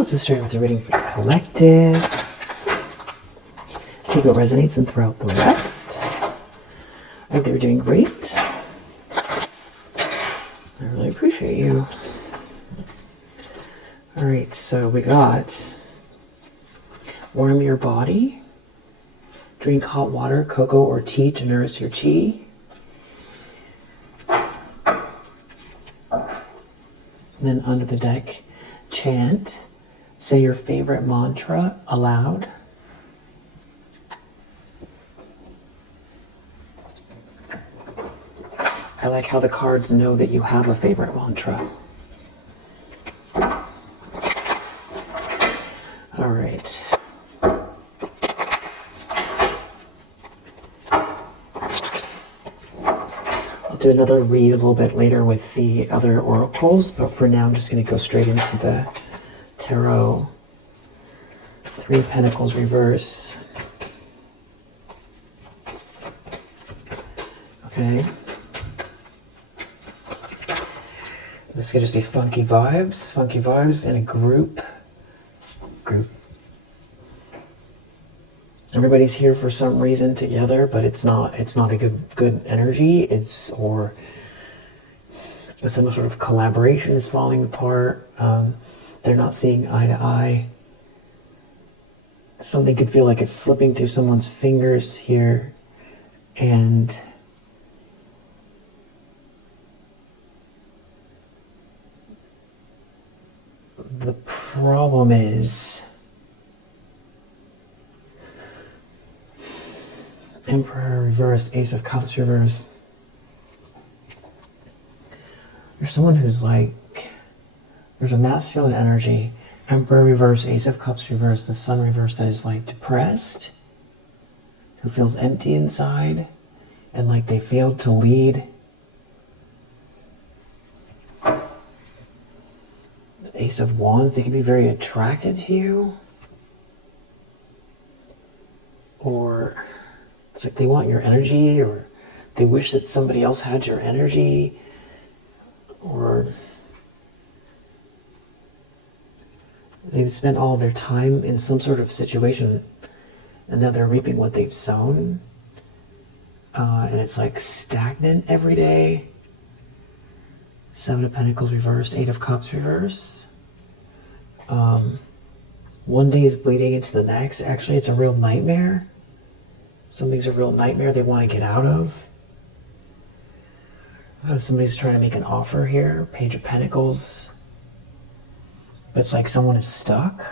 let's just start with the reading for the collective. Take what resonates and throw out the rest. I think they were doing great. I really appreciate you. All right, so we got warm your body. Drink hot water, cocoa, or tea to nourish your chi. Then under the deck, chant. Say your favorite mantra aloud. I like how the cards know that you have a favorite mantra. All right. I'll do another read a little bit later with the other oracles, but for now I'm just going to go straight into the tarot. Three of Pentacles reverse. Okay. This could just be funky vibes in a group. Everybody's here for some reason together, but it's not a good energy. It's some sort of collaboration is falling apart. They're not seeing eye to eye. Something could feel like it's slipping through someone's fingers here, and the problem is Emperor reverse, Ace of Cups reverse. There's someone who's like, there's a masculine energy. Emperor reverse, Ace of Cups reverse, the Sun reverse, that is like depressed, who feels empty inside, and like they failed to lead. Ace of Wands, they can be very attracted to you. Or it's like they want your energy, or they wish that somebody else had your energy, or they've spent all of their time in some sort of situation and now they're reaping what they've sown. And it's like stagnant every day. Seven of Pentacles reverse, Eight of Cups reverse. One day is bleeding into the next. Actually, it's a real nightmare. Something's a real nightmare they want to get out of. Somebody's trying to make an offer here. Page of Pentacles. But it's like someone is stuck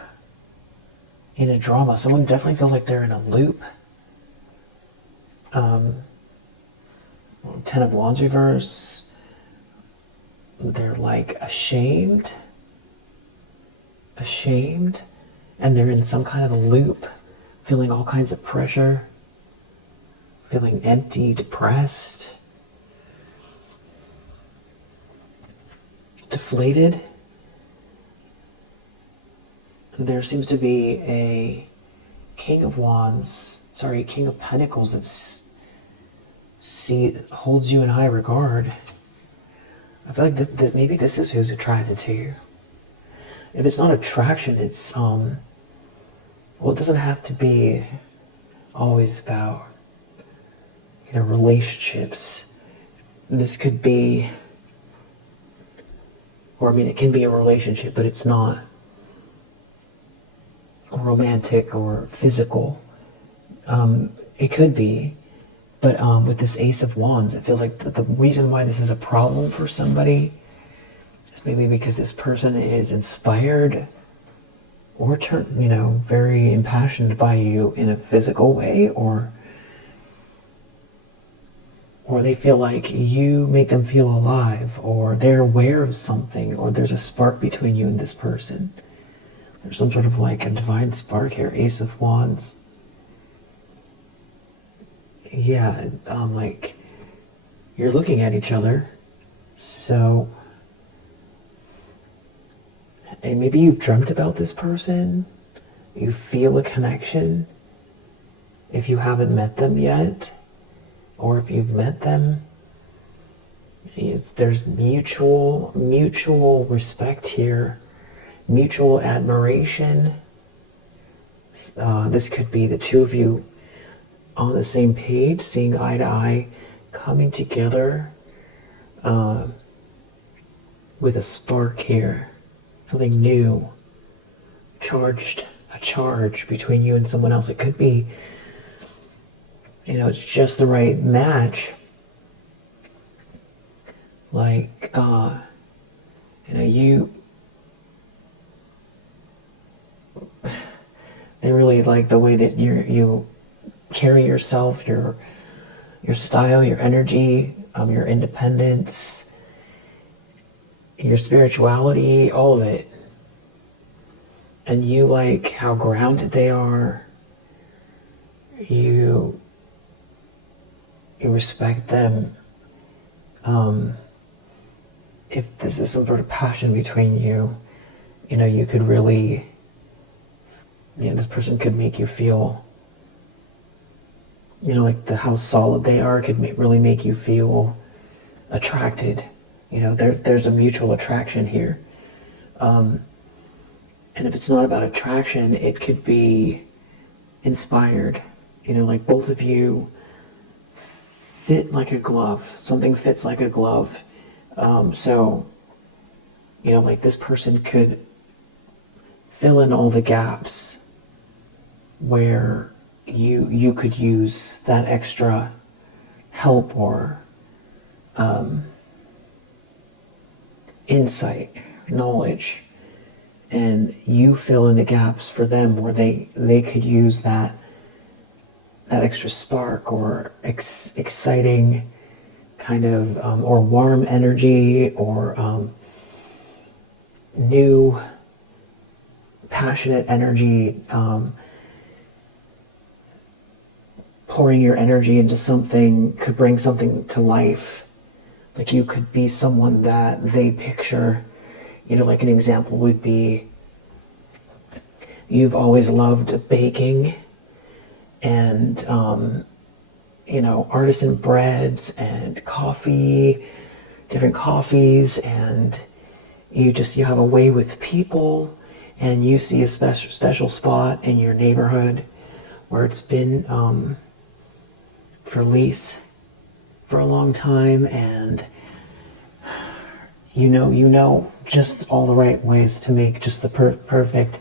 in a drama. Someone definitely feels like they're in a loop. Ten of Wands reverse. They're like ashamed, and they're in some kind of a loop, feeling all kinds of pressure, feeling empty, depressed, deflated. There seems to be a King of Pentacles that holds you in high regard. I feel like maybe this is who's attracted to you. If it's not attraction, it's well, it doesn't have to be always about, relationships. This could be, or I mean, it can be a relationship, but it's not romantic or physical. It could be, but with this Ace of Wands, it feels like the reason why this is a problem for somebody is maybe because this person is inspired or very impassioned by you in a physical way, or they feel like you make them feel alive, or they're aware of something, or there's a spark between you and this person. There's some sort of like a divine spark here. Ace of Wands. Yeah, like you're looking at each other, so and maybe you've dreamt about this person, you feel a connection if you haven't met them yet, or if you've met them, there's mutual respect here, mutual admiration. This could be the two of you on the same page, seeing eye to eye, coming together with a spark here, something new, a charge between you and someone else. It could be, it's just the right match. Like, they really like the way that you carry yourself, your style, your energy, your independence, your spirituality, all of it. And you like how grounded they are. You respect them. If this is some sort of passion between you, you could really, this person could make you feel, like how solid they are could really make you feel attracted. There's a mutual attraction here. And if it's not about attraction, it could be inspired. Like both of you fit like a glove. Something fits like a glove. So, like this person could fill in all the gaps where you could use that extra help or insight, knowledge, and you fill in the gaps for them where they could use that extra spark or exciting kind of or warm energy or new passionate energy, pouring your energy into something could bring something to life. Like you could be someone that they picture, like an example would be you've always loved baking and artisan breads and coffee, different coffees, and you have a way with people, and you see a special spot in your neighborhood where it's been for lease for a long time, and you know just all the right ways to make just the perfect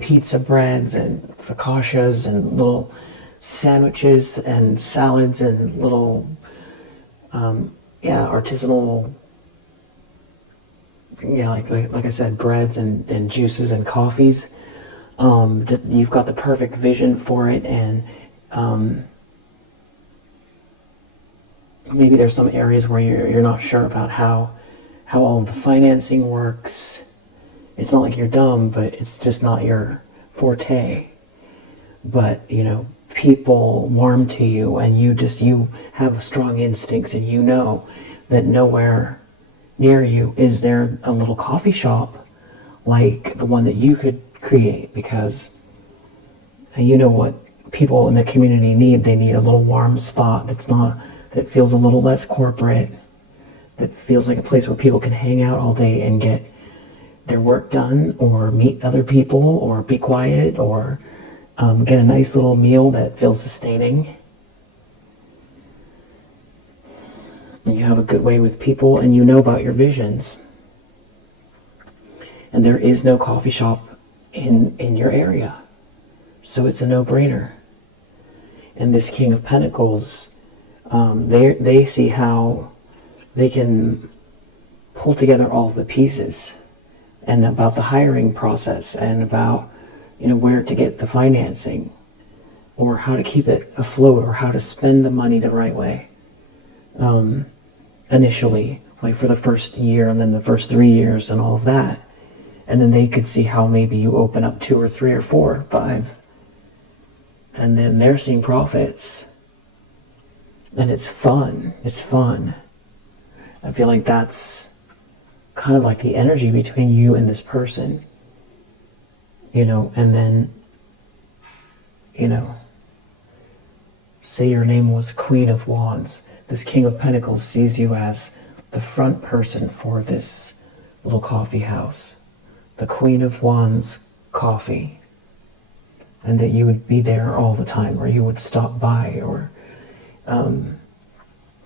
pizza breads and focaccias and little sandwiches and salads and little artisanal like I said, breads and juices and coffees. You've got the perfect vision for it, and maybe there's some areas where you're not sure about how all of the financing works. It's not like you're dumb, but it's just not your forte. But people warm to you, and you have strong instincts, and you know that nowhere near you is there a little coffee shop like the one that you could create, because you know what people in the community need. They need a little warm spot that feels a little less corporate, that feels like a place where people can hang out all day and get their work done, or meet other people, or be quiet, or get a nice little meal that feels sustaining. And you have a good way with people, and you know about your visions. And there is no coffee shop in your area, so it's a no-brainer. And this King of Pentacles, they see how they can pull together all the pieces, and about the hiring process, and about where to get the financing, or how to keep it afloat, or how to spend the money the right way. Initially, like for the first year, and then the first 3 years, and all of that. And then they could see how maybe you open up 2 or 3 or 4 or 5, and then they're seeing profits. And it's fun. It's fun. I feel like that's kind of like the energy between you and this person. And then, say your name was Queen of Wands. This King of Pentacles sees you as the front person for this little coffee house, the Queen of Wands coffee, and that you would be there all the time, or you would stop by, or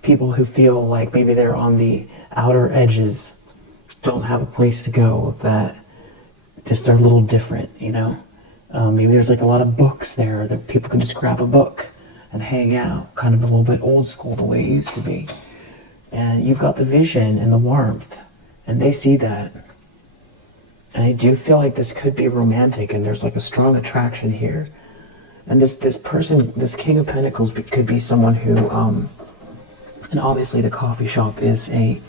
people who feel like maybe they're on the outer edges, don't have a place to go, that just are a little different, you know? Maybe there's like a lot of books there that people can just grab a book and hang out, kind of a little bit old school the way it used to be. And you've got the vision and the warmth, and they see that. And I do feel like this could be romantic, and there's like a strong attraction here. And this person, this King of Pentacles, could be someone who, and obviously the coffee shop is a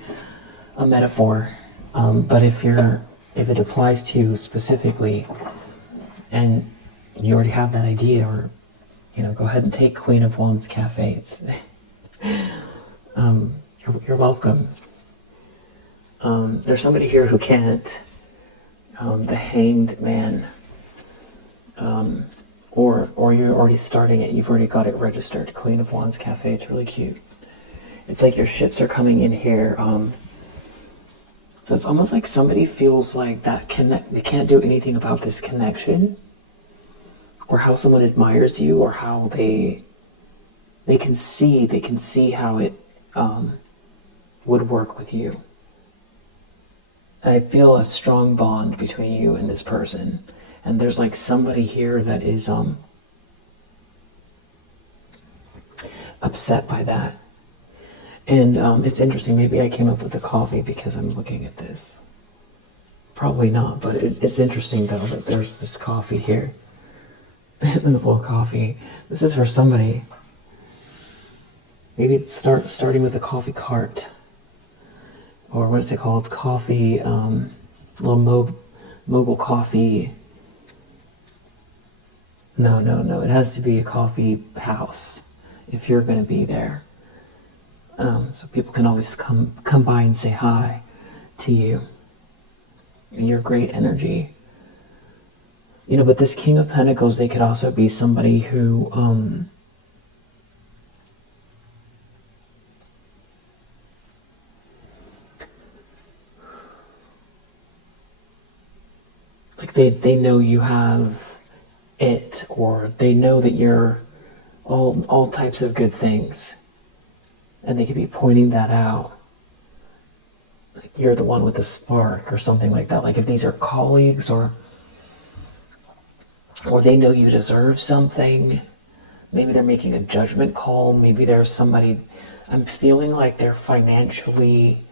metaphor, but if it applies to you specifically, and you already have that idea, or go ahead and take Queen of Wands Cafe. You're welcome. There's somebody here who can't. The Hanged Man. Or you're already starting it. You've already got it registered. Queen of Wands Cafe. It's really cute. It's like your ships are coming in here. So it's almost like somebody feels like that they can't do anything about this connection, or how someone admires you, or how they can see how it would work with you. I feel a strong bond between you and this person, and there's like somebody here that is upset by that. And it's interesting, maybe I came up with the coffee because I'm looking at this. Probably not, but it's interesting though that there's this coffee here. This little coffee. This is for somebody. Maybe it's starting with a coffee cart. Or what is it called? Coffee, little mobile coffee. No. It has to be a coffee house if you're going to be there. So people can always come by and say hi to you. And your great energy. But this King of Pentacles, they could also be somebody who, like they know you have it, or they know that you're all types of good things, and they could be pointing that out. Like you're the one with the spark, or something like that. Like if these are colleagues, or they know you deserve something. Maybe they're making a judgment call. Maybe there's somebody, I'm feeling like they're financially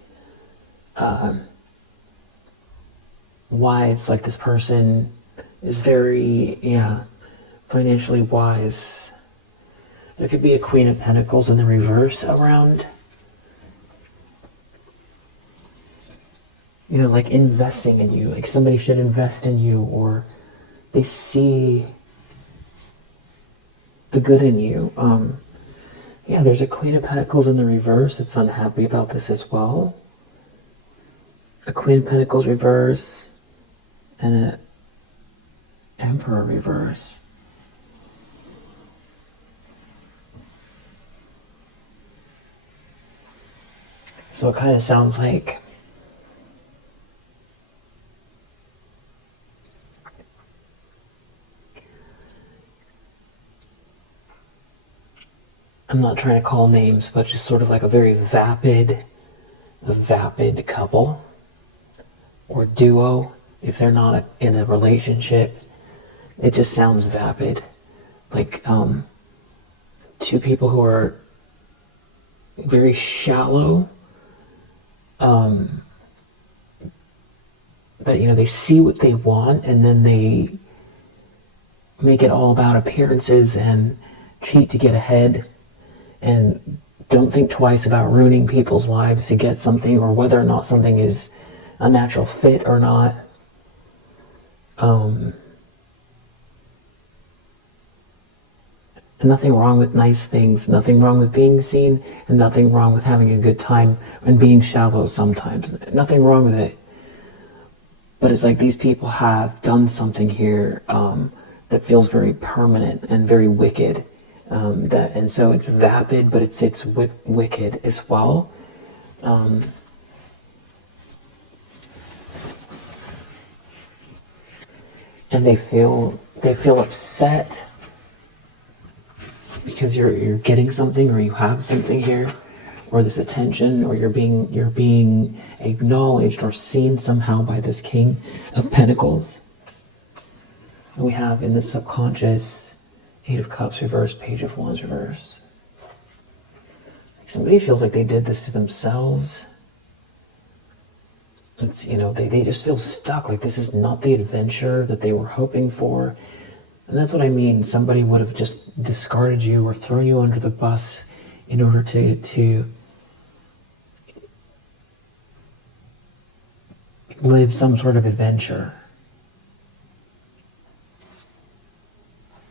wise. Like this person is very, financially wise. There could be a Queen of Pentacles in the reverse around. Like investing in you. Like somebody should invest in you, or they see the good in you. There's a Queen of Pentacles in the reverse that's unhappy about this as well. A Queen of Pentacles reverse and an Emperor reverse. So it kind of sounds like I'm not trying to call names, but just sort of like a very vapid couple or duo. If they're not in a relationship, it just sounds vapid. Like two people who are very shallow, that they see what they want, and then they make it all about appearances and cheat to get ahead, and don't think twice about ruining people's lives to get something, or whether or not something is a natural fit or not. Nothing wrong with nice things, nothing wrong with being seen, and nothing wrong with having a good time and being shallow sometimes. Nothing wrong with it. But it's like these people have done something here that feels very permanent and very wicked. And so it's vapid, but it's wicked as well. and they feel upset because you're getting something, or you have something here, or this attention, or you're being acknowledged or seen somehow by this King of Pentacles. And we have in the subconscious, Eight of Cups reverse, Page of Wands reverse. Somebody feels like they did this to themselves. It's, they just feel stuck, like this is not the adventure that they were hoping for. And that's what I mean. Somebody would have just discarded you or thrown you under the bus in order to live some sort of adventure.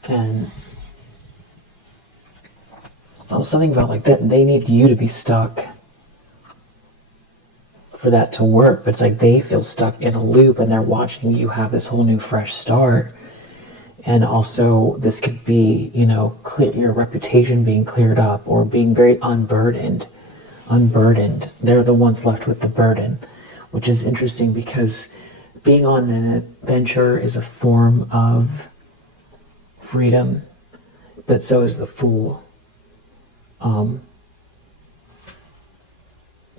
And so something about like that, they need you to be stuck for that to work, but it's like they feel stuck in a loop and they're watching you have this whole new fresh start. And also this could be, your reputation being cleared up or being very unburdened. They're the ones left with the burden, which is interesting because being on an adventure is a form of freedom, but so is the Fool.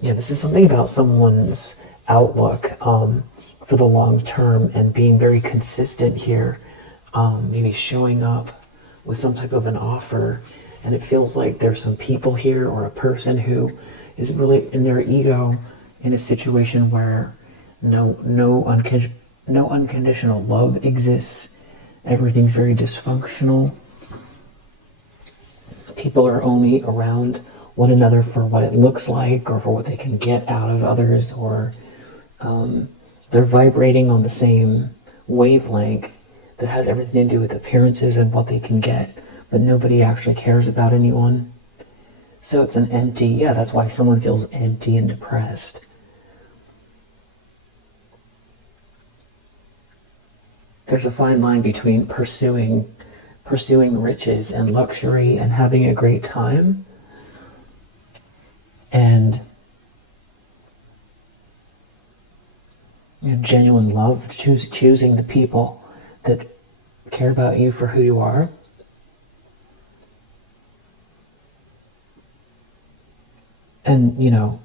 This is something about someone's outlook for the long term and being very consistent here. Maybe showing up with some type of an offer, and it feels like there's some people here or a person who is really in their ego in a situation where no unconditional love exists. Everything's very dysfunctional. People are only around one another for what it looks like or for what they can get out of others, or they're vibrating on the same wavelength that has everything to do with appearances and what they can get, but nobody actually cares about anyone. So it's an empty, that's why someone feels empty and depressed. There's a fine line between pursuing riches and luxury and having a great time, and genuine love, choosing the people that care about you for who you are. And,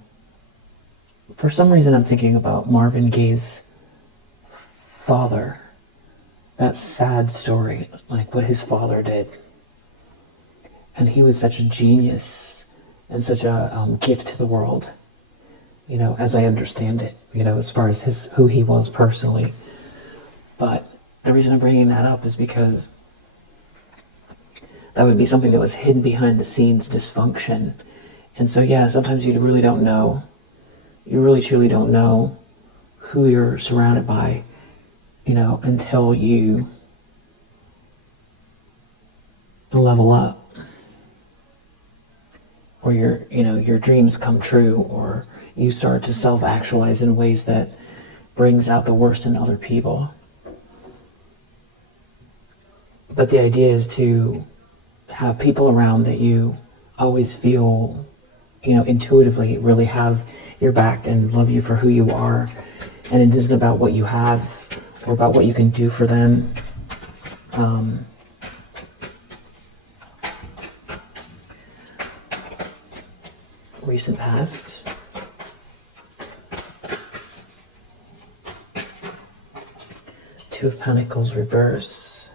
for some reason I'm thinking about Marvin Gaye's father. That sad story, like what his father did. And he was such a genius and such a gift to the world, as I understand it, as far as who he was personally. But the reason I'm bringing that up is because that would be something that was hidden behind the scenes dysfunction. And so, sometimes you really don't know. You really truly don't know who you're surrounded by, until you level up, or your dreams come true, or you start to self-actualize in ways that brings out the worst in other people. But the idea is to have people around that you always feel, intuitively really have your back and love you for who you are. And it isn't about what you have or about what you can do for them. Recent past. Two of Pentacles reverse.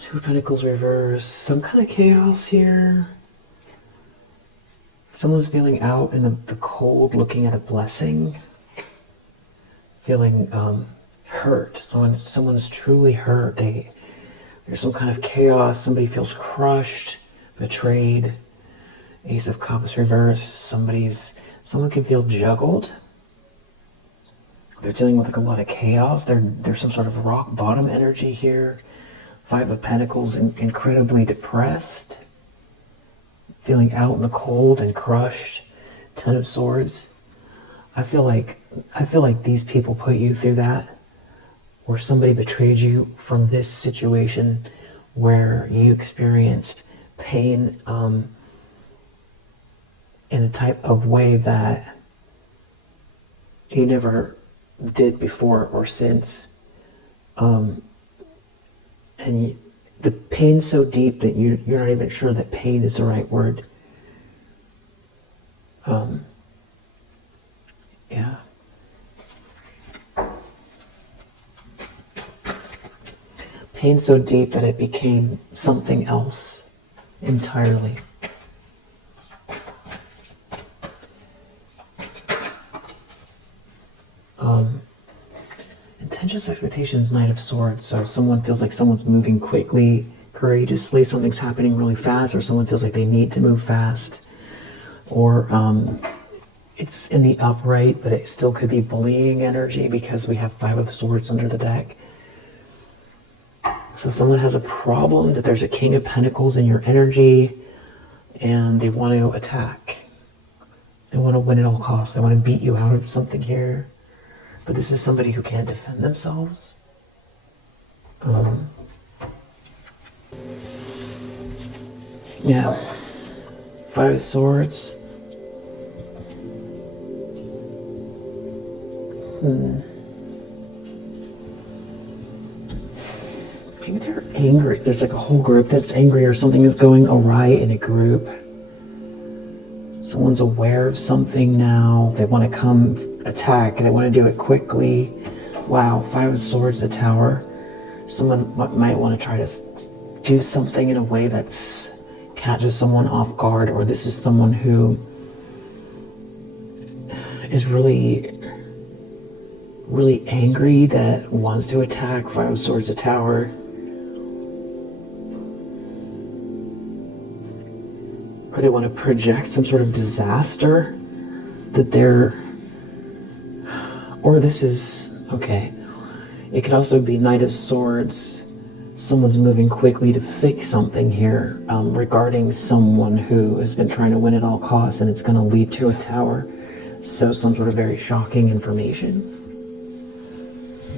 Two of Pentacles reverse. Some kind of chaos here. Someone's feeling out in the cold, looking at a blessing. Feeling hurt. Someone's truly hurt. There's some kind of chaos. Somebody feels crushed, betrayed. Ace of Cups reverse. Someone can feel juggled. They're dealing with like a lot of chaos. There's some sort of rock bottom energy here. Five of Pentacles, incredibly depressed. Feeling out in the cold and crushed. Ten of Swords. I feel like these people put you through that, or somebody betrayed you from this situation where you experienced pain in a type of way that you never did before or since. And the pain's so deep that you're not even sure that pain is the right word. Yeah. Pain so deep that it became something else entirely. Intense expectations, Knight of Swords. So someone feels like someone's moving quickly, courageously, something's happening really fast, or someone feels like they need to move fast. Or it's in the upright, but it still could be bullying energy because we have Five of Swords under the deck. So someone has a problem that there's a King of Pentacles in your energy, and they want to attack. They want to win at all costs. They want to beat you out of something here. But this is somebody who can't defend themselves. Yeah. Five of Swords. Maybe they're angry. There's like a whole group that's angry, or something is going awry in a group. Someone's aware of something now. They want to come attack. They want to do it quickly. Wow, Five of Swords, the Tower. Someone might want to try to do something in a way that catches someone off guard, or this is someone who is really angry that wants to attack. Five of Swords, the Tower. Or they want to project some sort of disaster that they're, or this is, okay, it could also be Knight of Swords. Someone's moving quickly to fix something here regarding someone who has been trying to win at all costs, and it's going to lead to a tower. So some sort of very shocking information.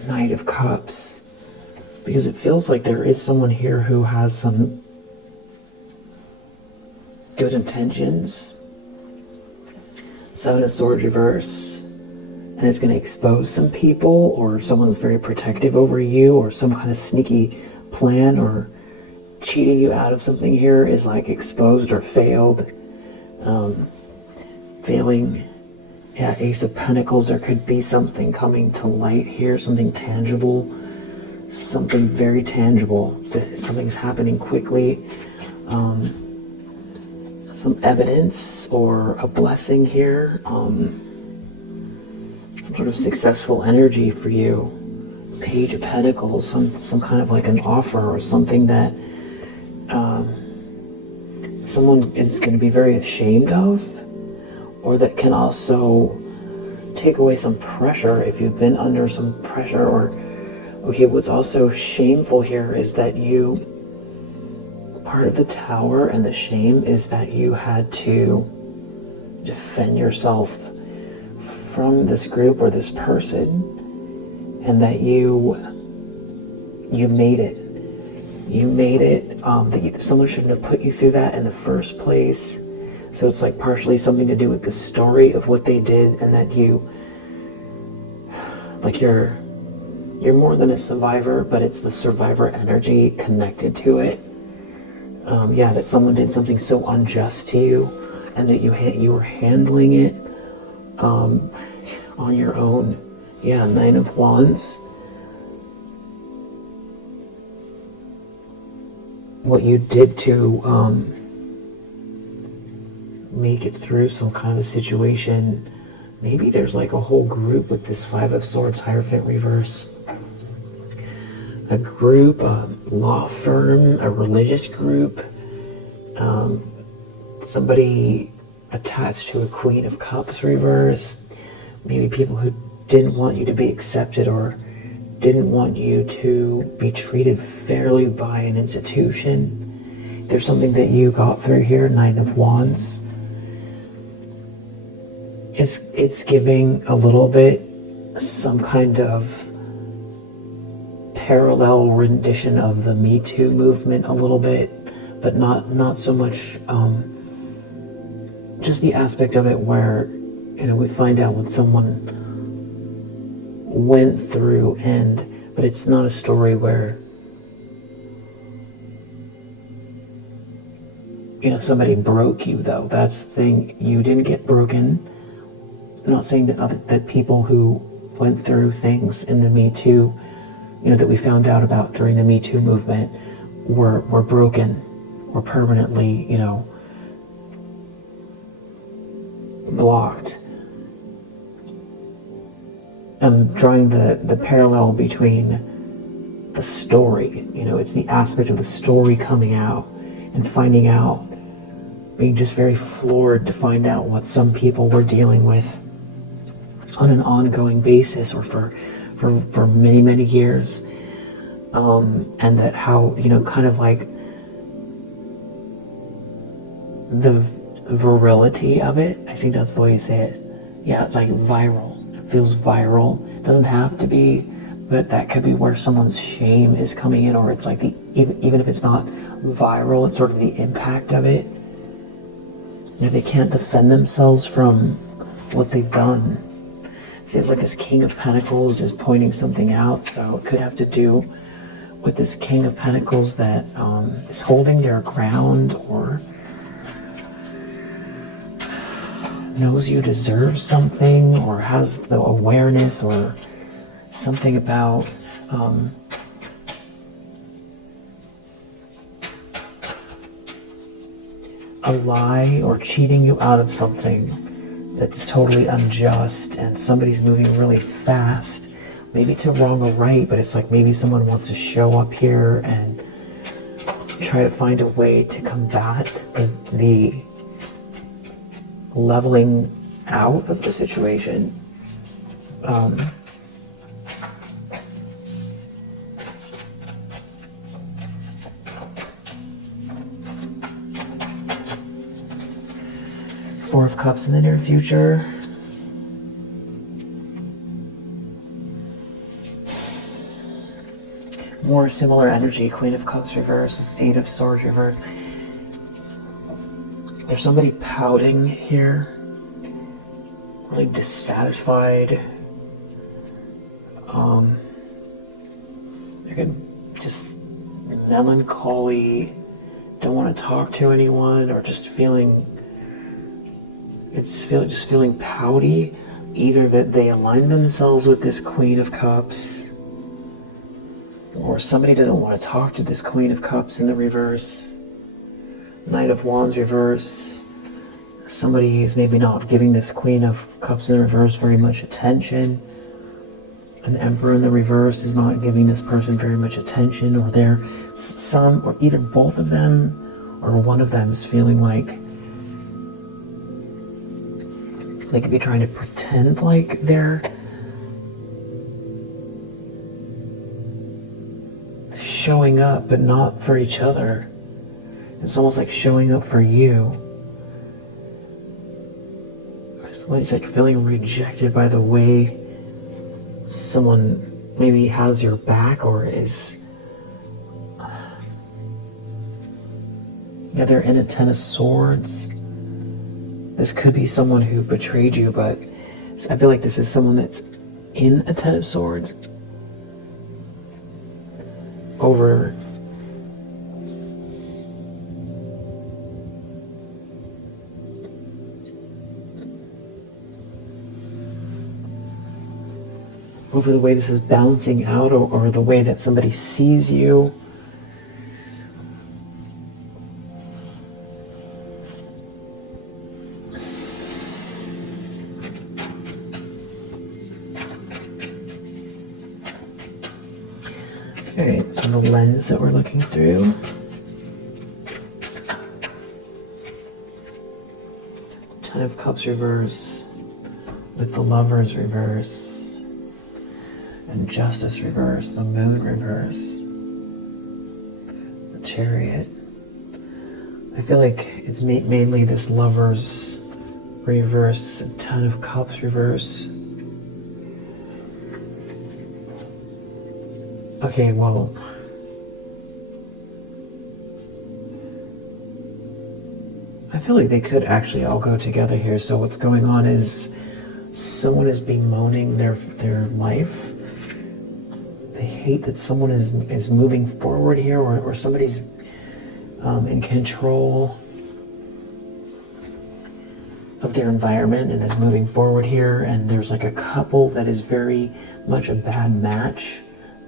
Knight of Cups. Because it feels like there is someone here who has some good intentions. Seven of Swords reverse. And it's going to expose some people, or someone's very protective over you, or some kind of sneaky plan or cheating you out of something here is like exposed or failed. Failing. Yeah, Ace of Pentacles. There could be something coming to light here, something tangible, something very tangible, that something's happening quickly. Some evidence or a blessing here. Some sort of successful energy for you. Page of Pentacles, some kind of like an offer or something that someone is going to be very ashamed of, or that can also take away some pressure if you've been under some pressure. Or, okay, what's also shameful here is that you, part of the Tower and the shame is that you had to defend yourself from this group or this person, and that you made it. You made it. That someone shouldn't have put you through that in the first place. So it's like partially something to do with the story of what they did, and that you, like you're more than a survivor, but it's the survivor energy connected to it. Yeah, that someone did something so unjust to you, and that you were handling it on your own. Yeah, Nine of Wands. What you did to make it through some kind of a situation. Maybe there's like a whole group with this Five of Swords Hierophant reverse. A group, a law firm, a religious group, somebody attached to a Queen of Cups reverse. Maybe people who didn't want you to be accepted, or didn't want you to be treated fairly by an institution. There's something that you got through here, Nine of Wands. It's giving a little bit some kind of parallel rendition of the Me Too movement a little bit, but not so much just the aspect of it where, we find out what someone went through and But it's not a story where, somebody broke you, though. That's the thing. You didn't get broken. I'm not saying that people who went through things in the Me Too, that we found out about during the Me Too movement were broken or permanently, blocked. I'm drawing the parallel between the story, it's the aspect of the story coming out and finding out, being just very floored to find out what some people were dealing with on an ongoing basis or for many, many years. And that how, kind of like the virility of it, I think that's the way you say it. Yeah, it's like viral. It feels viral. It doesn't have to be, but that could be where someone's shame is coming in, or it's like even if it's not viral, it's sort of the impact of it. They can't defend themselves from what they've done. See, it's like this King of Pentacles is pointing something out, so it could have to do with this King of Pentacles that is holding their ground or knows you deserve something or has the awareness or something about a lie or cheating you out of something that's totally unjust, and somebody's moving really fast, maybe to wrong or right, but it's like maybe someone wants to show up here and try to find a way to combat the leveling out of the situation. Four of Cups in the near future. More similar energy. Queen of Cups reverse, Eight of Swords reverse. There's somebody pouting here, really dissatisfied. They're just melancholy, don't want to talk to anyone, or just feeling pouty. Either that they align themselves with this Queen of Cups, or somebody doesn't want to talk to this Queen of Cups in the reverse. Knight of Wands reverse. Somebody is maybe not giving this Queen of Cups in the reverse very much attention. An Emperor in the reverse is not giving this person very much attention, or or even both of them, or one of them is feeling like they could be trying to pretend like they're showing up, but not for each other. It's almost like showing up for you. Somebody's like feeling rejected by the way someone maybe has your back, or is... Yeah, they're in a Ten of Swords. This could be someone who betrayed you, but I feel like this is someone that's in a Ten of Swords over the way this is balancing out, or the way that somebody sees you. Okay, so the lens that we're looking through. Ten of Cups reverse with the Lovers reverse and Justice reverse, the Moon reverse, the Chariot. I feel like it's mainly this Lovers reverse and Ten of Cups reverse. Okay, well, I feel like they could actually all go together here. So what's going on is someone is bemoaning their life. they hate that someone is moving forward here, or somebody's in control of their environment and is moving forward here, and there's like a couple that is very much a bad match.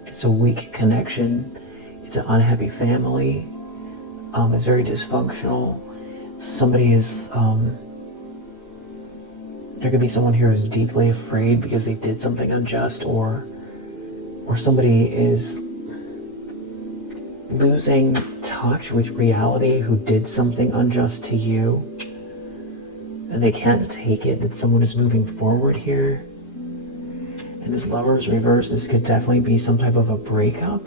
It's a weak connection. It's an unhappy family. It's very dysfunctional. Somebody is, there could be someone here who's deeply afraid because they did something unjust, or somebody is losing touch with reality who did something unjust to you, and they can't take it that someone is moving forward here. And this Lover's reverse, this could definitely be some type of a breakup.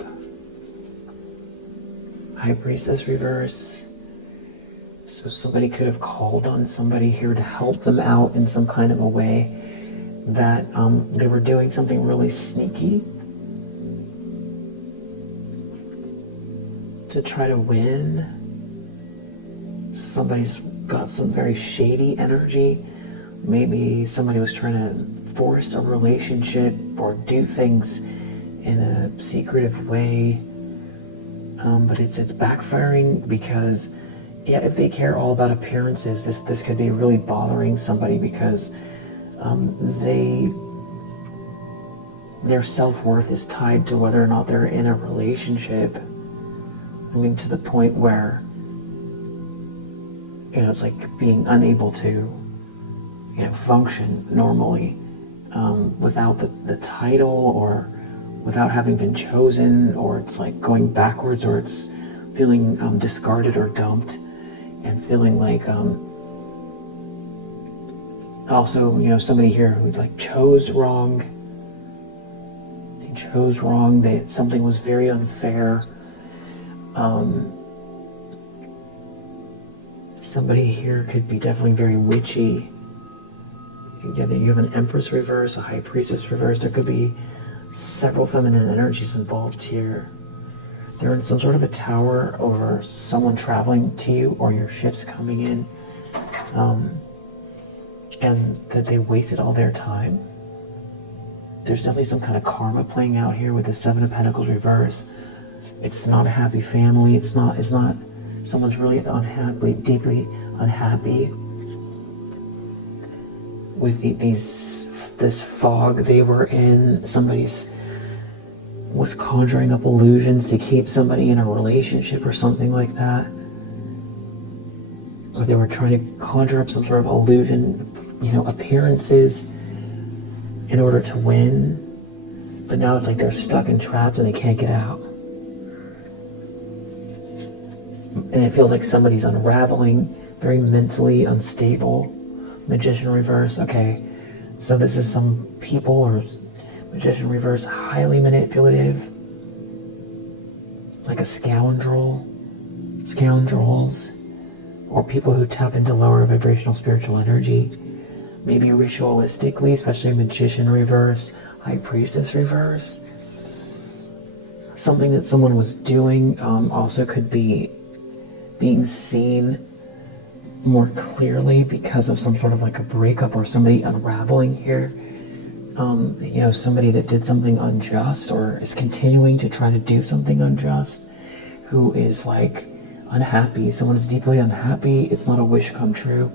High Priestess reverse. So somebody could have called on somebody here to help them out in some kind of a way that they were doing something really sneaky to try to win. Somebody's got some very shady energy. Maybe somebody was trying to force a relationship or do things in a secretive way, but it's backfiring because, yeah, if they care all about appearances, this could be really bothering somebody because their self-worth is tied to whether or not they're in a relationship. I mean, to the point where, you know, it's like being unable to, you know, function normally without the title, or without having been chosen, or it's like going backwards, or it's feeling discarded or dumped, and feeling like also, you know, somebody here who like chose wrong. They chose wrong. Something was very unfair. Somebody here could be definitely very witchy. You have an Empress reverse, a High Priestess reverse. There could be several feminine energies involved here. They're in some sort of a tower over someone traveling to you, or your ships coming in, and that they wasted all their time. There's definitely some kind of karma playing out here with the Seven of Pentacles reverse. It's not a happy family. It's not. Someone's really unhappy, deeply unhappy with this fog they were in. Somebody's was conjuring up illusions to keep somebody in a relationship or something like that. Or they were trying to conjure up some sort of illusion, you know, appearances in order to win. But now it's like they're stuck and trapped and they can't get out. And it feels like somebody's unraveling, very mentally unstable. Magician reverse, okay. So this is some people, or Magician reverse, highly manipulative, like a scoundrels, or people who tap into lower vibrational spiritual energy, maybe ritualistically, especially Magician reverse, High Priestess reverse. Something that someone was doing also could be being seen more clearly because of some sort of like a breakup or somebody unraveling here. You know, somebody that did something unjust or is continuing to try to do something unjust, who is like unhappy. Someone's deeply unhappy. It's not a wish come true.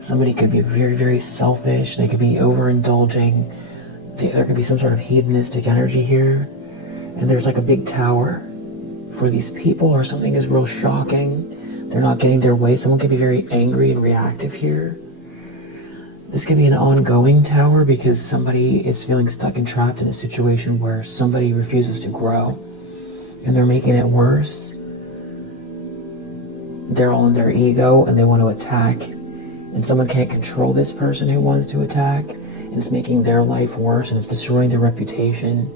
Somebody could be very, very selfish. They could be overindulging. There could be some sort of hedonistic energy here. And there's like a big tower for these people, or something is real shocking. They're not getting their way. Someone could be very angry and reactive here. This could be an ongoing tower because somebody is feeling stuck and trapped in a situation where somebody refuses to grow and they're making it worse. They're all in their ego and they want to attack, and someone can't control this person who wants to attack, and it's making their life worse, and it's destroying their reputation,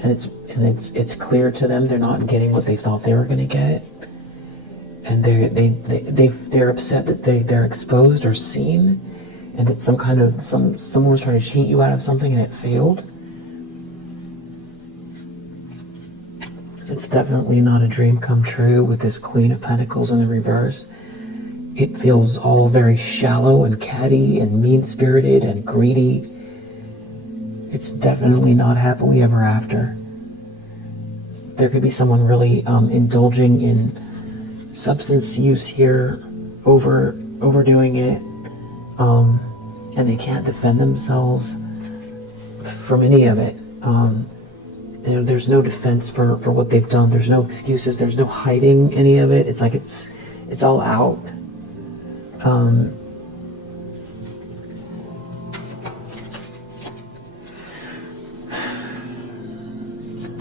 and it's clear to them they're not getting what they thought they were going to get, and they're upset that they're exposed or seen, and that someone was trying to cheat you out of something and it failed. It's definitely not a dream come true with this Queen of Pentacles in the reverse. It feels all very shallow and catty and mean-spirited and greedy. It's definitely not happily ever after. There could be someone really indulging in substance use here, overdoing it, and they can't defend themselves from any of it. There's no defense for what they've done. There's no excuses. There's no hiding any of it. It's like it's all out.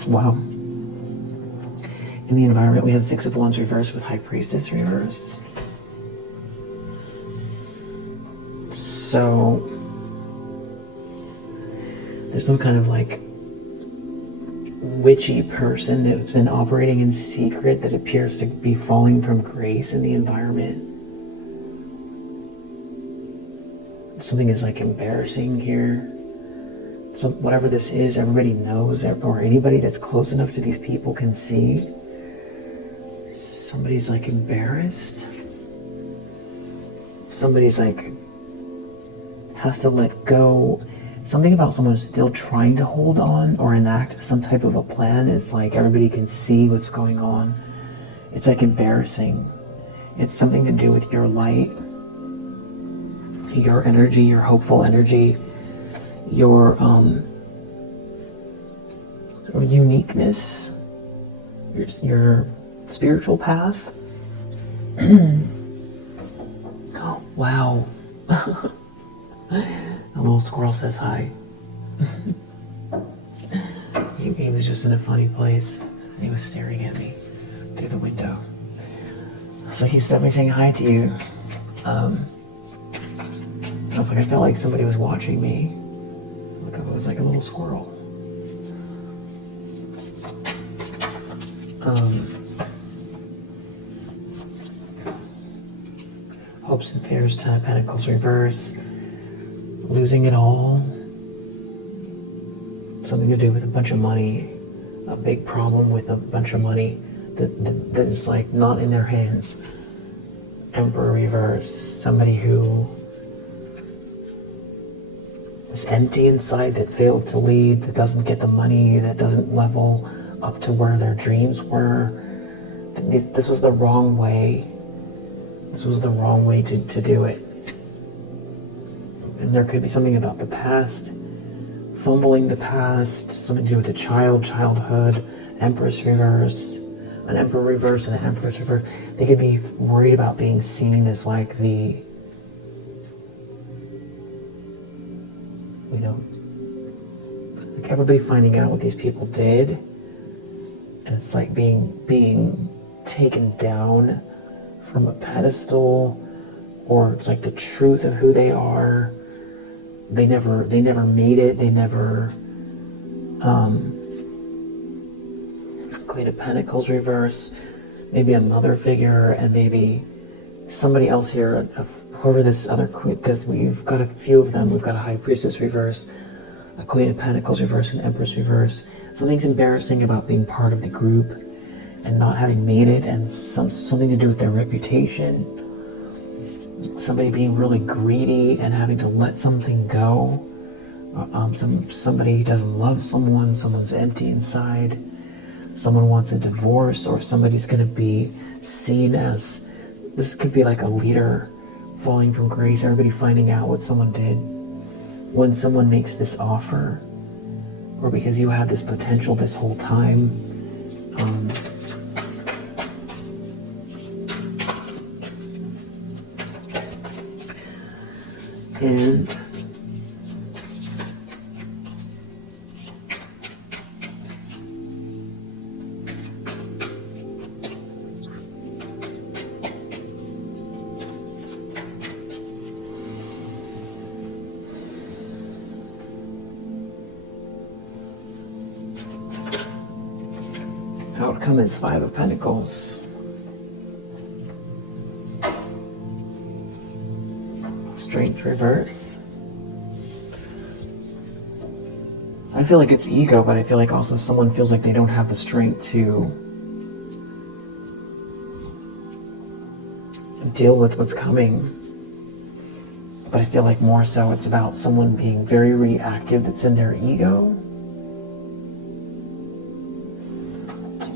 Wow. In the environment, we have Six of Wands reversed with High Priestess reverse. So there's some kind of like witchy person that's been operating in secret that appears to be falling from grace in the environment. Something is like embarrassing here. So whatever this is, everybody knows, or anybody that's close enough to these people can see. Somebody's like embarrassed. Somebody's like has to let go. Something about someone who's still trying to hold on or enact some type of a plan is like everybody can see what's going on. It's like embarrassing. It's something to do with your light, your energy, your hopeful energy, your uniqueness, your spiritual path. Oh, wow. A little squirrel says hi. He was just in a funny place, and he was staring at me through the window. So he's definitely saying hi to you. I was like, I felt like somebody was watching me. Like I was like a little squirrel. Hopes and fears, Ten of Pentacles reverse. Losing it all. Something to do with a bunch of money. A big problem with a bunch of money that is like not in their hands. Emperor reverse. Somebody who is empty inside, that failed to lead, that doesn't get the money, that doesn't level up to where their dreams were. This was the wrong way. This was the wrong way to do it. And there could be something about the past, fumbling the past, something to do with the childhood, Empress reverse, an Emperor reverse and an Empress reverse. They could be worried about being seen as like the, like everybody finding out what these people did, and it's like being taken down from a pedestal, or it's like the truth of who they are. They never made it. They never. Queen of Pentacles reverse, maybe a mother figure, and maybe somebody else here, whoever this other queen, because we've got a few of them. We've got a High Priestess reverse, a Queen of Pentacles reverse, and Empress reverse. Something's embarrassing about being part of the group and not having made it, and something to do with their reputation. Somebody being really greedy and having to let something go. Somebody doesn't love someone. Someone's empty inside. Someone wants a divorce, or somebody's going to be seen as, this could be like a leader falling from grace. Everybody finding out what someone did when someone makes this offer, or because you had this potential this whole time. And outcome is Five of Pentacles. Strength reverse. I feel like it's ego, but I feel like also someone feels like they don't have the strength to deal with what's coming. But I feel like more so it's about someone being very reactive that's in their ego.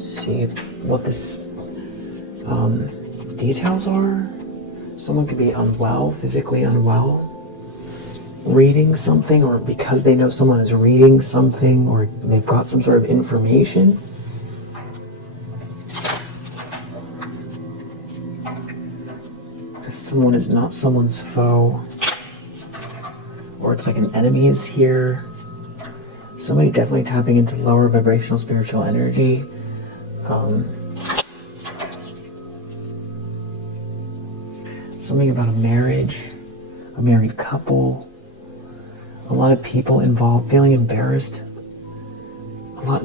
See what this details are. Someone could be unwell, physically unwell, reading something, or because they know someone is reading something, or they've got some sort of information. If someone is not someone's foe, or it's like an enemy is here. Somebody definitely tapping into lower vibrational spiritual energy. Something about a marriage, a married couple, a lot of people involved feeling embarrassed,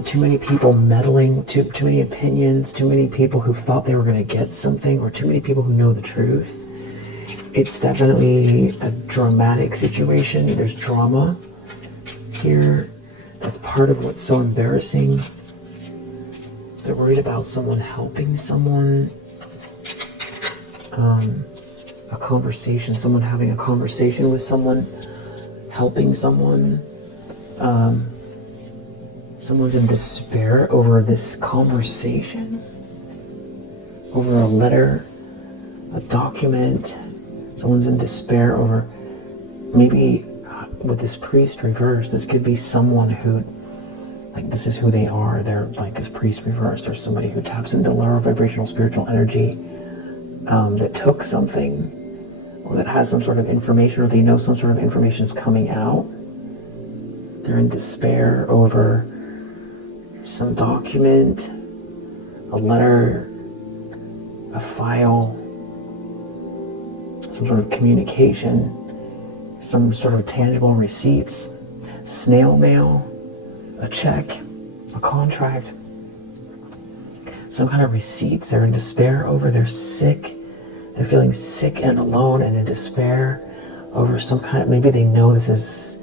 too many people meddling, too many opinions, too many people who thought they were going to get something, or too many people who know the truth. It's definitely a dramatic situation. There's drama here. That's part of what's so embarrassing. They're worried about someone helping someone. A conversation, someone having a conversation with someone, helping someone. Someone's in despair over this conversation, over a letter, a document. Someone's in despair over, maybe with this priest reverse, this could be someone who, like, this is who they are. They're like this priest reverse. There's somebody who taps into lower vibrational spiritual energy that took something, or that has some sort of information, or they know some sort of information is coming out. They're in despair over some document, a letter, a file, some sort of communication, some sort of tangible receipts, snail mail, a check, a contract, some kind of receipts. They're in despair over. They're sick. They're feeling sick and alone and in despair over some kind of, maybe they know this is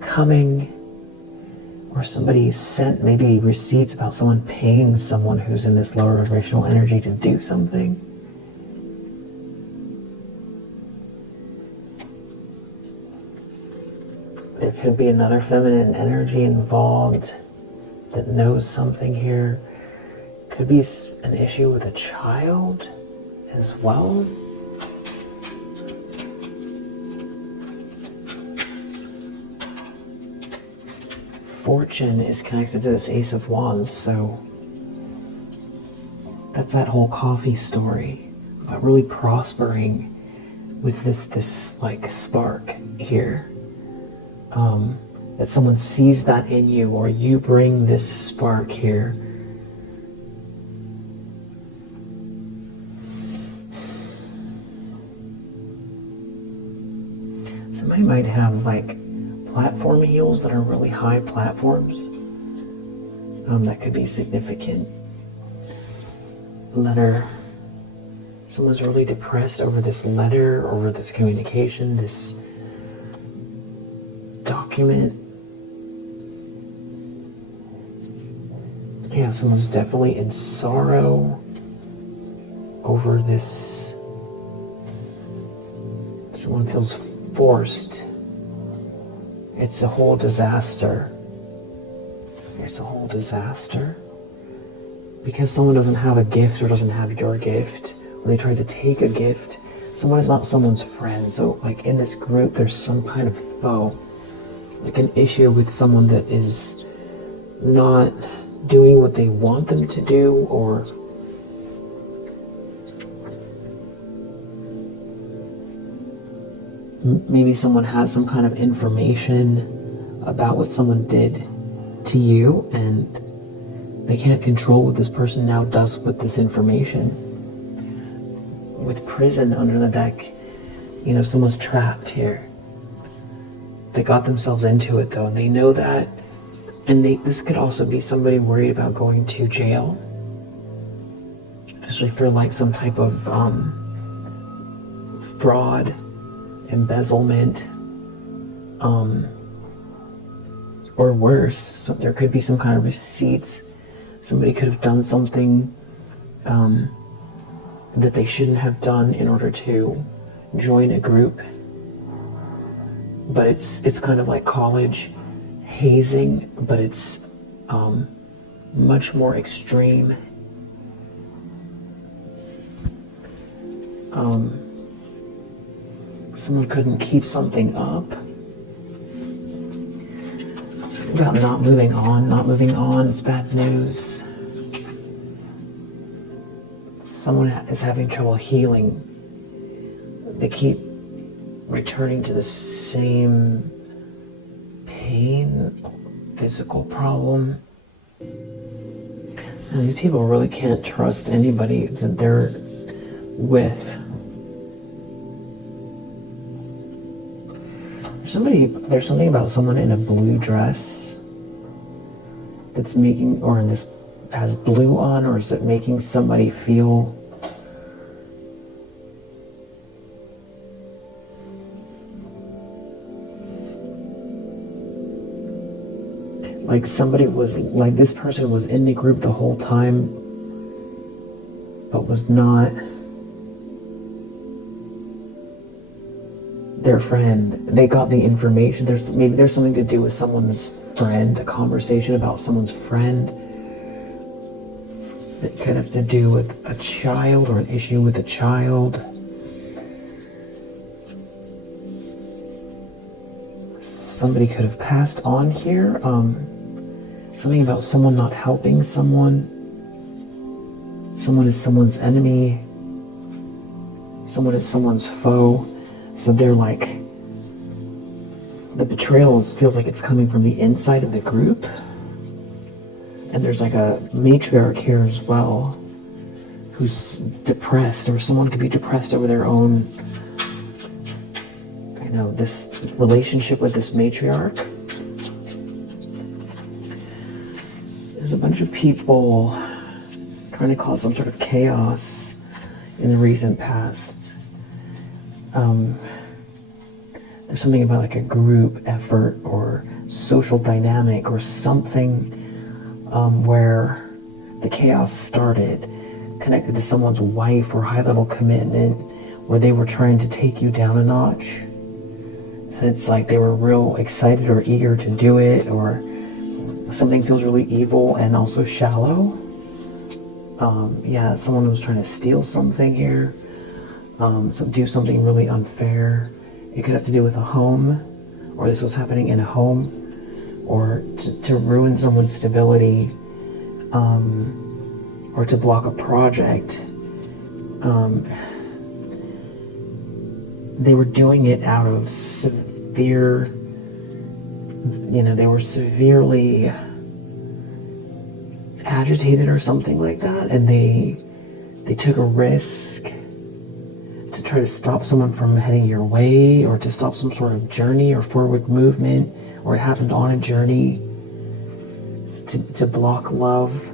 coming, or somebody sent maybe receipts about someone paying someone who's in this lower vibrational energy to do something. There could be another feminine energy involved that knows something here. Could be an issue with a child as well. Fortune is connected to this Ace of Wands, so that's that whole coffee story about really prospering with this like spark here. That someone sees that in you, or you bring this spark here. Somebody might have like platform heels that are really high platforms. That could be significant. Letter. Someone's really depressed over this letter, over this communication, this document. Yeah, someone's definitely in sorrow over this. Someone feels forced. It's a whole disaster. It's a whole disaster. Because someone doesn't have a gift or doesn't have your gift, or they try to take a gift, someone is not someone's friend. So like in this group, there's some kind of foe. Like an issue with someone that is not doing what they want them to do, or maybe someone has some kind of information about what someone did to you, and they can't control what this person now does with this information. With prison under the deck, you know, someone's trapped here. They got themselves into it though, and they know that. And this could also be somebody worried about going to jail, especially for like some type of fraud, embezzlement, or worse. So there could be some kind of receipts. Somebody could have done something that they shouldn't have done in order to join a group. but it's kind of like college hazing, but it's much more extreme. Someone couldn't keep something up. About not moving on, it's bad news. Someone is having trouble healing. They keep returning to the same pain, physical problem. And these people really can't trust anybody that they're with. There's something about someone in a blue dress that's making, or in this has blue on, or is it making somebody feel like somebody was, like this person was in the group the whole time, but was not their friend. They got the information. Maybe there's something to do with someone's friend, a conversation about someone's friend. It could have to do with a child or an issue with a child. Somebody could have passed on here. Something about someone not helping someone. Someone is someone's enemy. Someone is someone's foe. So they're like, the betrayal feels like it's coming from the inside of the group. And there's like a matriarch here as well, who's depressed, or someone could be depressed over their own, this relationship with this matriarch. There's a bunch of people trying to cause some sort of chaos in the recent past. There's something about like a group effort or social dynamic or something where the chaos started, connected to someone's wife or high-level commitment, where they were trying to take you down a notch. And it's like they were real excited or eager to do it, or something feels really evil and also shallow. Someone was trying to steal something here. So do something really unfair. It could have to do with a home, or this was happening in a home, or to ruin someone's stability, or to block a project. They were doing it out of severe, they were severely agitated or something like that, and they took a risk to try to stop someone from heading your way, or to stop some sort of journey or forward movement, or it happened on a journey to block love.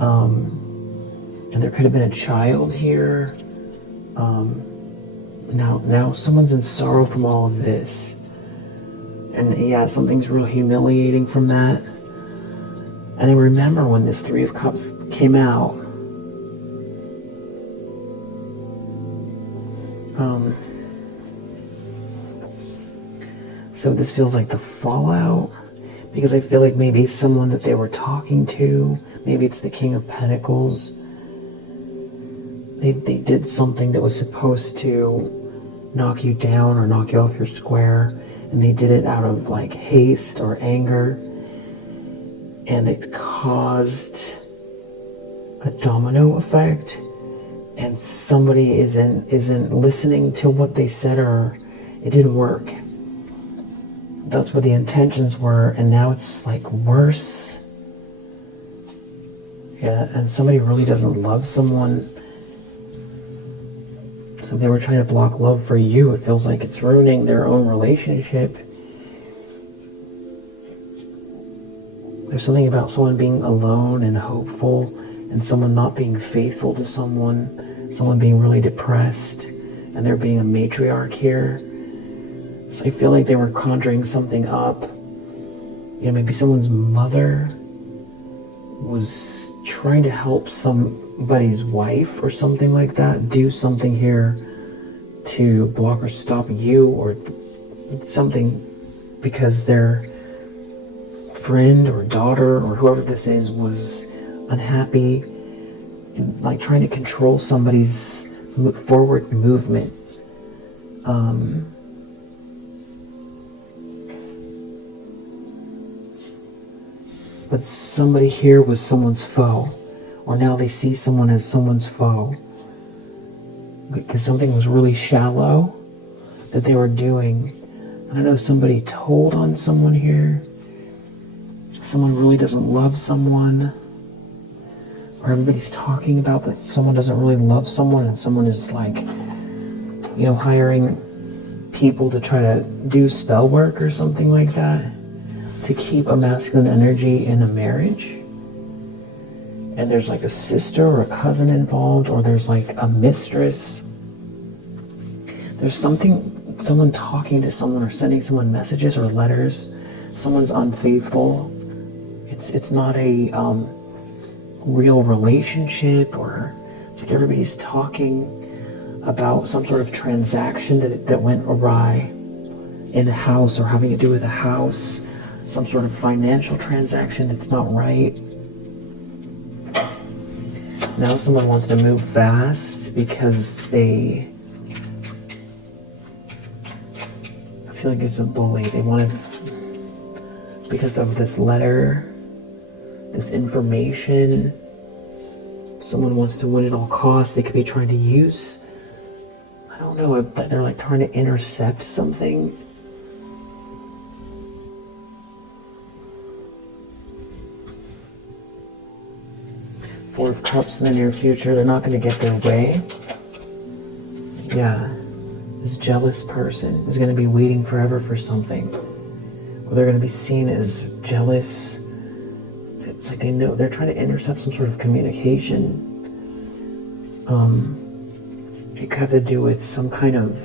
And there could have been a child here. Now someone's in sorrow from all of this. And something's real humiliating from that. And I remember when this Three of Cups came out, so this feels like the fallout, because I feel like maybe someone that they were talking to, maybe it's the King of Pentacles, they did something that was supposed to knock you down or knock you off your square, and they did it out of like haste or anger, and it caused a domino effect, and somebody isn't listening to what they said, or it didn't work. That's what the intentions were, and now it's like worse. And somebody really doesn't love someone, so they were trying to block love for you. It feels like it's ruining their own relationship. There's something about someone being alone and hopeful, and someone not being faithful to someone being really depressed, and there being a matriarch here. So I feel like they were conjuring something up. Maybe someone's mother was trying to help somebody's wife or something like that do something here to block or stop you, or something because their friend or daughter or whoever this is was unhappy and like trying to control somebody's forward movement. But somebody here was someone's foe, or now they see someone as someone's foe because something was really shallow that they were doing. I don't know, somebody told on someone here. Someone really doesn't love someone, or everybody's talking about that someone doesn't really love someone, and someone is like, you know, hiring people to try to do spell work or something like that to keep a masculine energy in a marriage. And there's like a sister or a cousin involved, or there's like a mistress. There's someone talking to someone or sending someone messages or letters. Someone's unfaithful. It's not a real relationship, or it's like everybody's talking about some sort of transaction that went awry in a house, or having to do with a house, some sort of financial transaction that's not right. Now someone wants to move fast because I feel like it's a bully. They wanted, because of this letter, this information, someone wants to win at all costs. They could be trying to use, I don't know, if they're like trying to intercept something. Four of Cups in the near future, they're not going to get their way. Yeah, this jealous person is going to be waiting forever for something. Or they're going to be seen as jealous. It's like they know they're trying to intercept some sort of communication. It could have to do with some kind of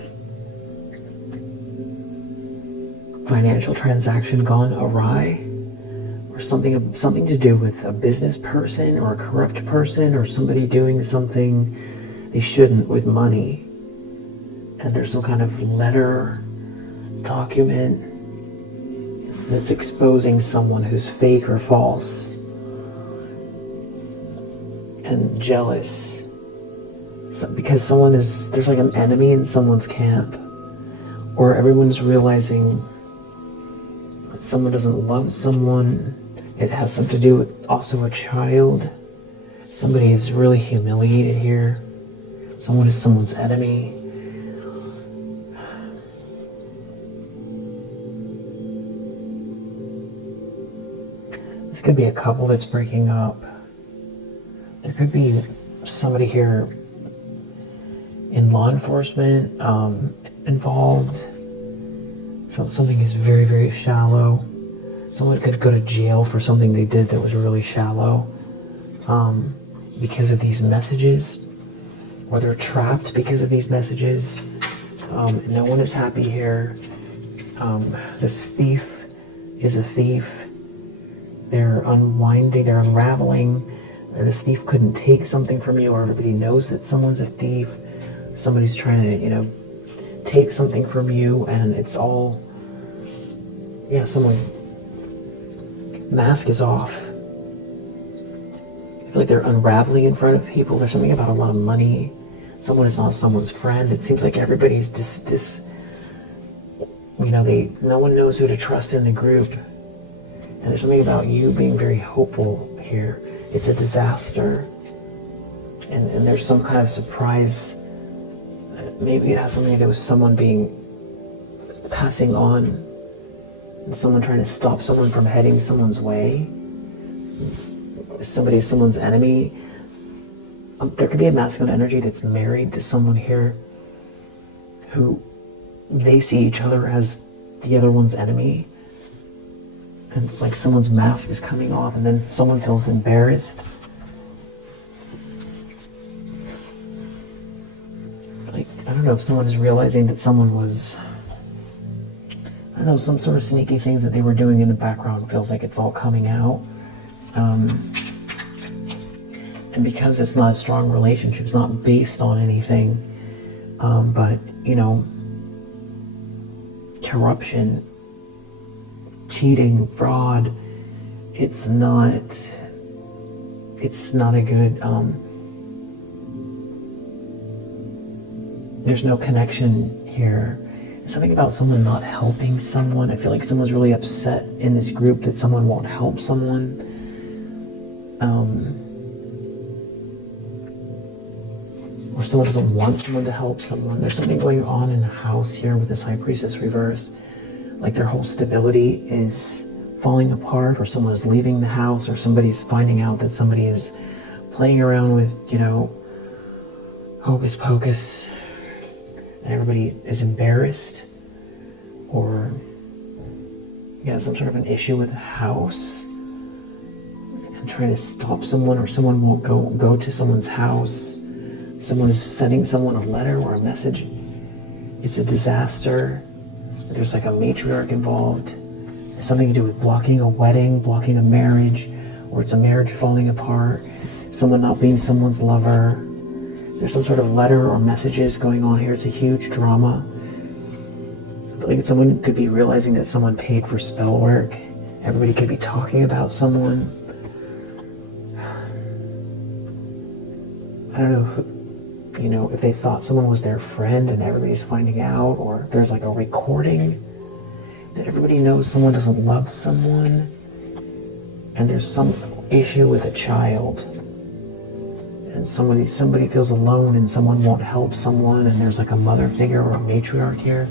financial transaction gone awry, or something to do with a business person or a corrupt person, or somebody doing something they shouldn't with money. And there's some kind of letter, document that's exposing someone who's fake or false and jealous. So, because there's like an enemy in someone's camp, or everyone's realizing that someone doesn't love someone. It has something to do with also a child. Somebody is really humiliated here. Someone is someone's enemy. This could be a couple that's breaking up. There could be somebody here in law enforcement involved. So something is very, very shallow. Someone could go to jail for something they did that was really shallow because of these messages, or they're trapped because of these messages. No one is happy here. This thief is a thief. They're unwinding, they're unraveling. This thief couldn't take something from you, or everybody knows that someone's a thief. Somebody's trying to, take something from you, and it's all, someone's mask is off. I feel like they're unraveling in front of people. There's something about a lot of money. Someone is not someone's friend. It seems like everybody's no one knows who to trust in the group. And there's something about you being very hopeful here. It's a disaster. And there's some kind of surprise. Maybe it has something to do with someone passing on, and someone trying to stop someone from heading someone's way. Somebody is someone's enemy. There could be a masculine energy that's married to someone here who they see each other as the other one's enemy. And it's like someone's mask is coming off, and then someone feels embarrassed. Like, I don't know if someone is realizing that someone was, some sort of sneaky things that they were doing in the background feels like it's all coming out. And because it's not a strong relationship, it's not based on anything, but, corruption, cheating, fraud. It's not a good, there's no connection here. Something about someone not helping someone. I feel like someone's really upset in this group that someone won't help someone. Or someone doesn't want someone to help someone. There's something going on in the house here with this High Priestess reverse. Like their whole stability is falling apart, or someone's leaving the house, or somebody's finding out that somebody is playing around with, hocus pocus, and everybody is embarrassed, or some sort of an issue with the house and trying to stop someone, or someone won't go to someone's house. Someone is sending someone a letter or a message. It's a disaster. There's like a matriarch involved. It's something to do with blocking a wedding, blocking a marriage, or it's a marriage falling apart, someone not being someone's lover. There's some sort of letter or messages going on here. It's a huge drama. I feel like someone could be realizing that someone paid for spell work. Everybody could be talking about someone. I don't know if they thought someone was their friend and everybody's finding out, or if there's like a recording that everybody knows someone doesn't love someone, and there's some issue with a child, and somebody feels alone and someone won't help someone, and there's like a mother figure or a matriarch here.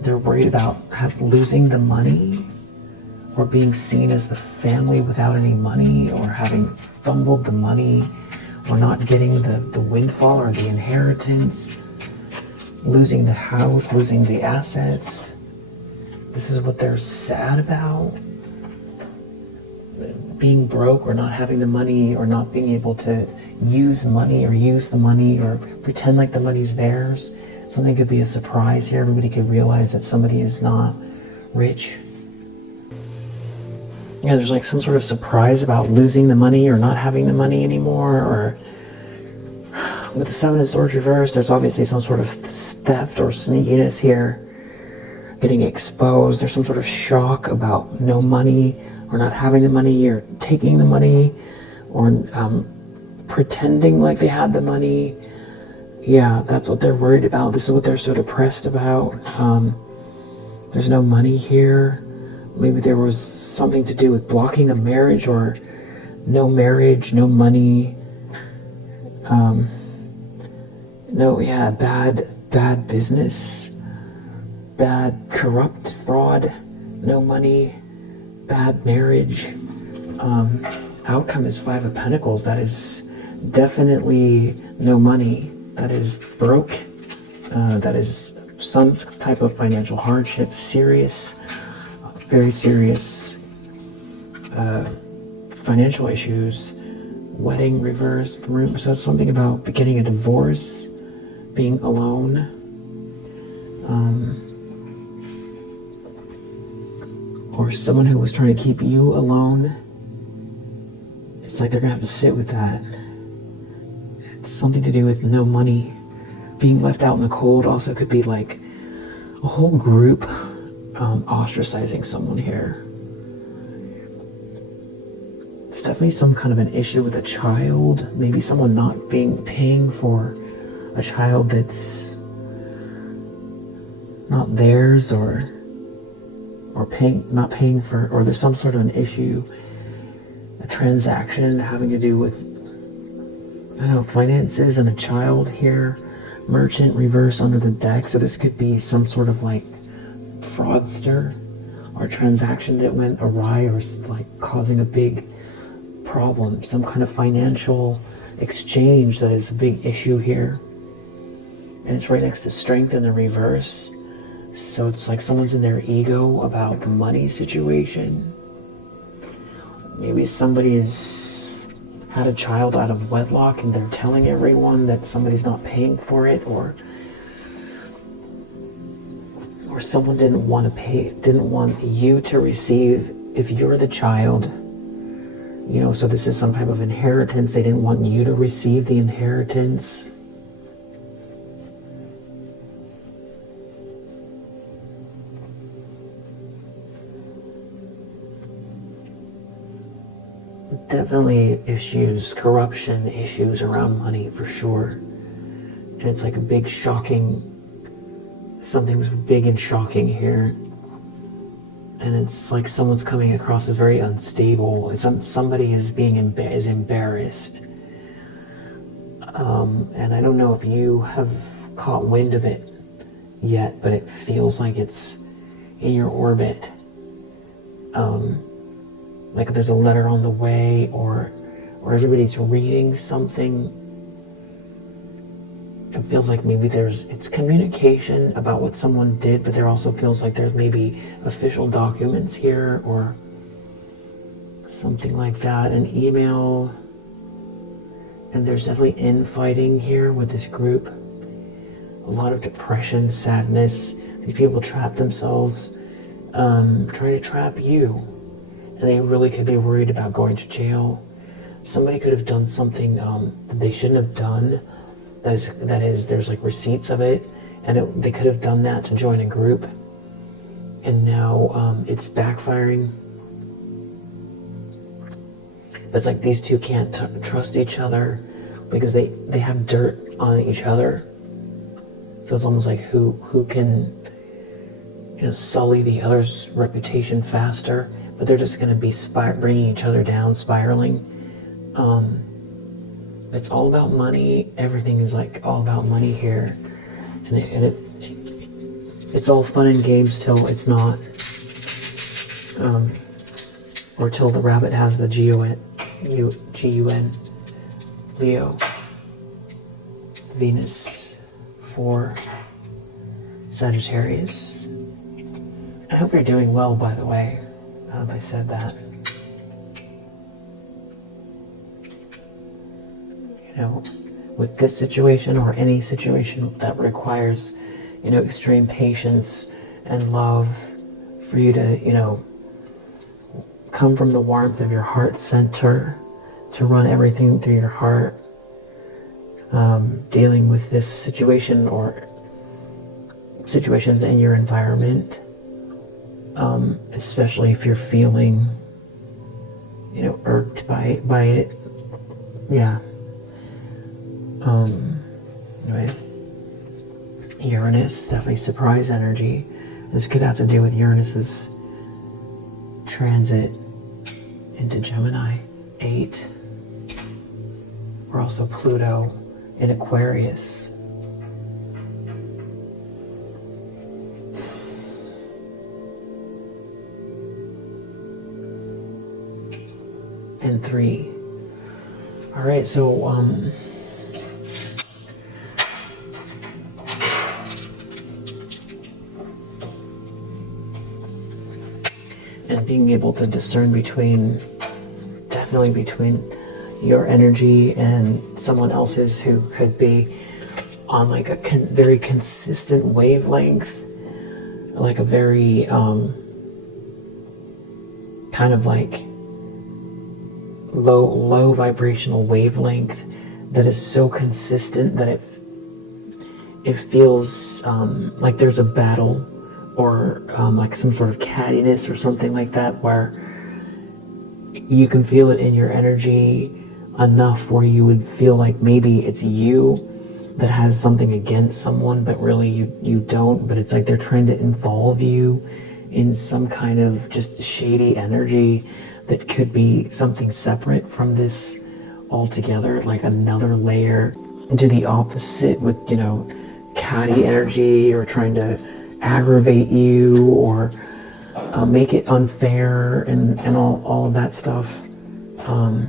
They're worried about losing the money, or being seen as the family without any money, or having fumbled the money, or not getting the windfall or the inheritance, losing the house, losing the assets. This is what they're sad about. Being broke, or not having the money, or not being able to use money, or use the money, or pretend like the money's theirs. Something could be a surprise here. Everybody could realize that somebody is not rich. There's like some sort of surprise about losing the money or not having the money anymore. Or with the Seven of Swords reversed, there's obviously some sort of theft or sneakiness here, getting exposed. There's some sort of shock about no money, or not having the money, or taking the money, or pretending like they had the money. Yeah, that's what they're worried about. This is what they're so depressed about. There's no money here. Maybe there was something to do with blocking a marriage, or no marriage, no money. Bad business, bad corrupt fraud, no money, bad marriage. Outcome is Five of Pentacles. That is definitely no money. That is broke. That is some type of financial hardship, serious, very serious financial issues. Wedding reversed. So it's something about getting a divorce, being alone. Or someone who was trying to keep you alone. It's like they're going to have to sit with that. It's something to do with no money. Being left out in the cold also could be like a whole group ostracizing someone here. There's definitely some kind of an issue with a child. Maybe someone not paying for a child that's not theirs, or not paying for, or there's some sort of an issue, a transaction having to do with, I don't know, finances and a child here. Merchant reverse under the deck. So this could be some sort of like fraudster, or transaction that went awry, or like causing a big problem, some kind of financial exchange that is a big issue here. And it's right next to Strength in the reverse. So it's like someone's in their ego about the money situation. Maybe somebody has had a child out of wedlock and they're telling everyone that somebody's not paying for it, or someone didn't want to pay, didn't want you to receive if you're the child. So this is some type of inheritance. They didn't want you to receive the inheritance. definitely issues, corruption issues around money for sure. And it's like a big shocking, something's big and shocking here. And it's like someone's coming across as very unstable. Somebody is is embarrassed. And I don't know if you have caught wind of it yet, but it feels like it's in your orbit. Like there's a letter on the way, or everybody's reading something. It feels like maybe it's communication about what someone did, but there also feels like there's maybe official documents here or something like that, an email. And there's definitely infighting here with this group. A lot of depression, sadness. These people trap themselves, trying to trap you. And they really could be worried about going to jail. Somebody could have done something that they shouldn't have done. That is, there's like receipts of it, and they could have done that to join a group. And now it's backfiring. It's like these two can't trust each other because they have dirt on each other. So it's almost like who can sully the other's reputation faster, but they're just going to be bringing each other down, spiraling. It's all about money. Everything is like all about money here, and it's all fun and games till it's not, or till the rabbit has the G-U-N, Leo, Venus, for Sagittarius. I hope you're doing well, by the way. I don't know if I said that. With this situation or any situation that requires, extreme patience and love for you to, come from the warmth of your heart center, to run everything through your heart, dealing with this situation or situations in your environment, especially if you're feeling, irked by it. Yeah. Anyway, Uranus, definitely surprise energy. This could have to do with Uranus's transit into Gemini 8, or also Pluto in Aquarius. And 3. All right, so and being able to discern definitely between your energy and someone else's who could be on like a very consistent wavelength, like a very kind of like low vibrational wavelength that is so consistent that it feels like there's a battle, or like some sort of cattiness or something like that, where you can feel it in your energy enough where you would feel like maybe it's you that has something against someone, but really you don't. But it's like they're trying to involve you in some kind of just shady energy that could be something separate from this altogether, like another layer to the opposite with, catty energy, or trying to aggravate you, or make it unfair, and all of that stuff. All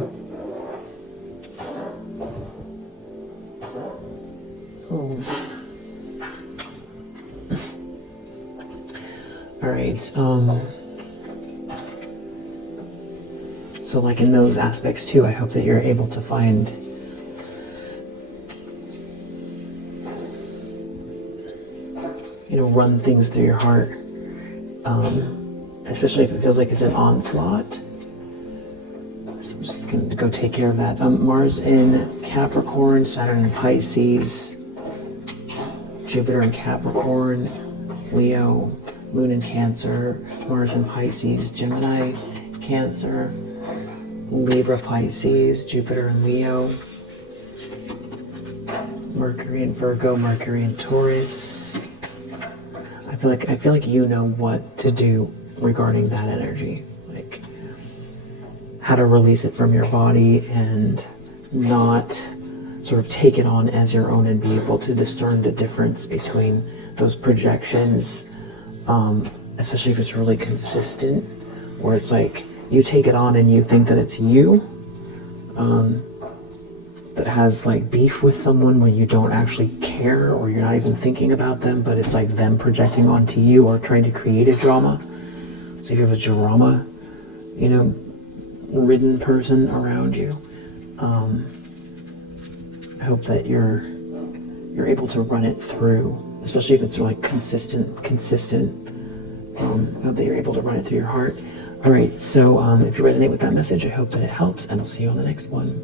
right. So like in those aspects too, I hope that you're able to find run things through your heart, especially if it feels like it's an onslaught. So I'm just going to go take care of that. Mars in Capricorn, Saturn in Pisces, Jupiter in Capricorn, Leo, Moon in Cancer, Mars in Pisces, Gemini, Cancer, Libra, Pisces, Jupiter and Leo, Mercury and Virgo, Mercury and Taurus. I feel like you know what to do regarding that energy, like how to release it from your body and not sort of take it on as your own, and be able to discern the difference between those projections, especially if it's really consistent, where it's like you take it on and you think that it's you, that has like beef with someone when you don't actually care, or you're not even thinking about them, but it's like them projecting onto you or trying to create a drama. So if you have a drama, ridden person around you, I hope that you're able to run it through, especially if it's like consistent. I hope that you're able to run it through your heart. All right, so if you resonate with that message, I hope that it helps, and I'll see you on the next one.